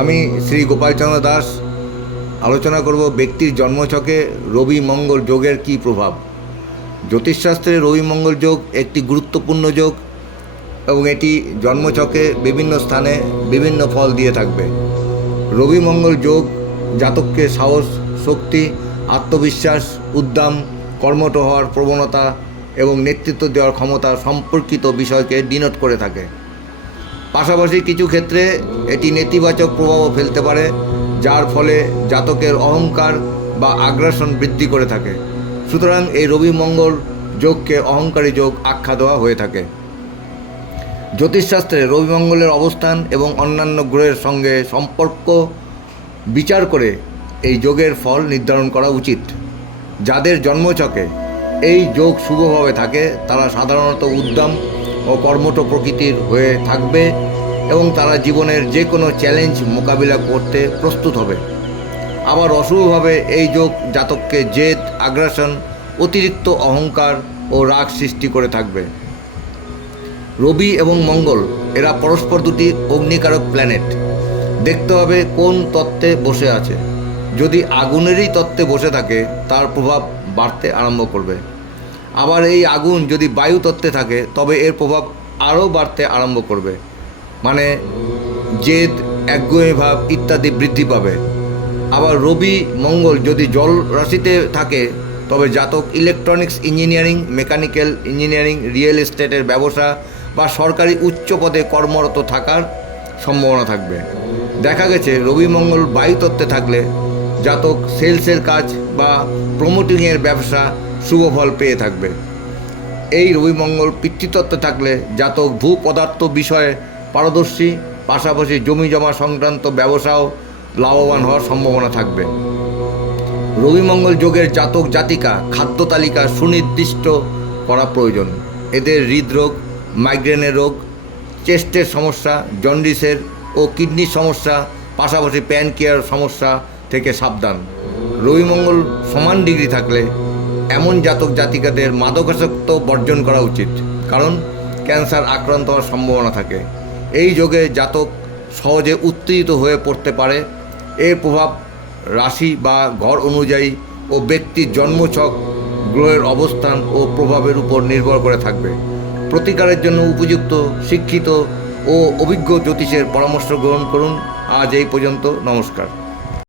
আমি শ্রী গোপালচন্দ্র দাস আলোচনা করব ব্যক্তির জন্মছকে রবি মঙ্গল যোগের কী প্রভাব। জ্যোতিষশাস্ত্রে রবি মঙ্গল যোগ একটি গুরুত্বপূর্ণ যোগ এবং এটি জন্মছকে বিভিন্ন স্থানে বিভিন্ন ফল দিয়ে থাকবে। রবি মঙ্গল যোগ জাতককে সাহস, শক্তি, আত্মবিশ্বাস, উদ্যম, কর্মঠ হওয়ার প্রবণতা এবং নেতৃত্ব দেওয়ার ক্ষমতা সম্পর্কিত বিষয়কে ডিনোট করে থাকে। পাশাপাশি কিছু ক্ষেত্রে এটি নেতিবাচক প্রভাবও ফেলতে পারে, যার ফলে জাতকের অহংকার বা আগ্রাসন বৃদ্ধি করে থাকে। সুতরাং এই রবি মঙ্গল যোগকে অহংকারী যোগ আখ্যা দেওয়া হয়ে থাকে। জ্যোতিষশাস্ত্রে রবি মঙ্গলের অবস্থান এবং অন্যান্য গ্রহের সঙ্গে সম্পর্ক বিচার করে এই যোগের ফল নির্ধারণ করা উচিত। যাদের জন্মচকে এই যোগ শুভভাবে থাকে, তারা সাধারণত উদ্যম ও কর্মঠ প্রকৃতির হয়ে থাকবে। এবং তারা জীবনের যে কোনো চ্যালেঞ্জ মোকাবিলা করতে প্রস্তুত হবে। আবার অশুভভাবে এই যোগ জাতককে জেদ আগ্রাসন অতিরিক্ত অহংকার ও রাগ সৃষ্টি করে থাকবে। রবি এবং মঙ্গল, এরা পরস্পর দুটি অগ্নিকারক প্ল্যানেট দেখতে হবে কোন তত্ত্বে বসে আছে। যদি আগুনেরই তত্ত্বে বসে থাকে, তার প্রভাব বাড়তে আরম্ভ করবে। আবার এই আগুন যদি বায়ু তত্ত্বে থাকে, তবে এর প্রভাব আরও বাড়তে আরম্ভ করবে। মানে জেদ একগুঁয়ে ভাব ইত্যাদি বৃদ্ধি পাবে। আবার রবি মঙ্গল যদি জল রাশিতে থাকে, তবে জাতক electronics engineering, mechanical engineering, real এস্টেটের ব্যবসা বা সরকারি উচ্চ পদে কর্মরত থাকার সম্ভাবনা থাকবে। দেখা গেছে রবি মঙ্গল বায়ু তত্ত্বে থাকলে জাতক সেলসের কাজ বা প্রমোটিংয়ের ব্যবসা শুভ ফল পেয়ে থাকবে। এই রবিমঙ্গল পিতৃতত্ত্বে থাকলে জাতক ভূ পদার্থ বিষয়ে পারদর্শী, পাশাপাশি জমি জমা সংক্রান্ত ব্যবসাও লাভবান হওয়ার সম্ভাবনা থাকবে। রবিমঙ্গল যোগের জাতক জাতিকা খাদ্য তালিকা সুনির্দিষ্ট করা প্রয়োজন। এদের হৃদরোগ, মাইগ্রেনের রোগ, চেস্টের সমস্যা, জন্ডিসের ও কিডনির সমস্যা, পাশাপাশি প্যানকেয়ার সমস্যা থেকে সাবধান। রবিমঙ্গল সমান ডিগ্রি থাকলে এমন জাতক জাতিকাদের মাদকাসক্ত বর্জন করা উচিত, কারণ ক্যান্সার আক্রান্ত হওয়ার সম্ভাবনা থাকে। এই যোগে জাতক সহজে উত্তেজিত হয়ে পড়তে পারে। এর প্রভাব রাশি বা ঘর অনুযায়ী ও ব্যক্তির জন্মছক গ্রহের অবস্থান ও প্রভাবের উপর নির্ভর করে থাকবে। প্রতিকারের জন্য উপযুক্ত, শিক্ষিত ও অভিজ্ঞ জ্যোতিষের পরামর্শ গ্রহণ করুন। আজ এই পর্যন্ত নমস্কার।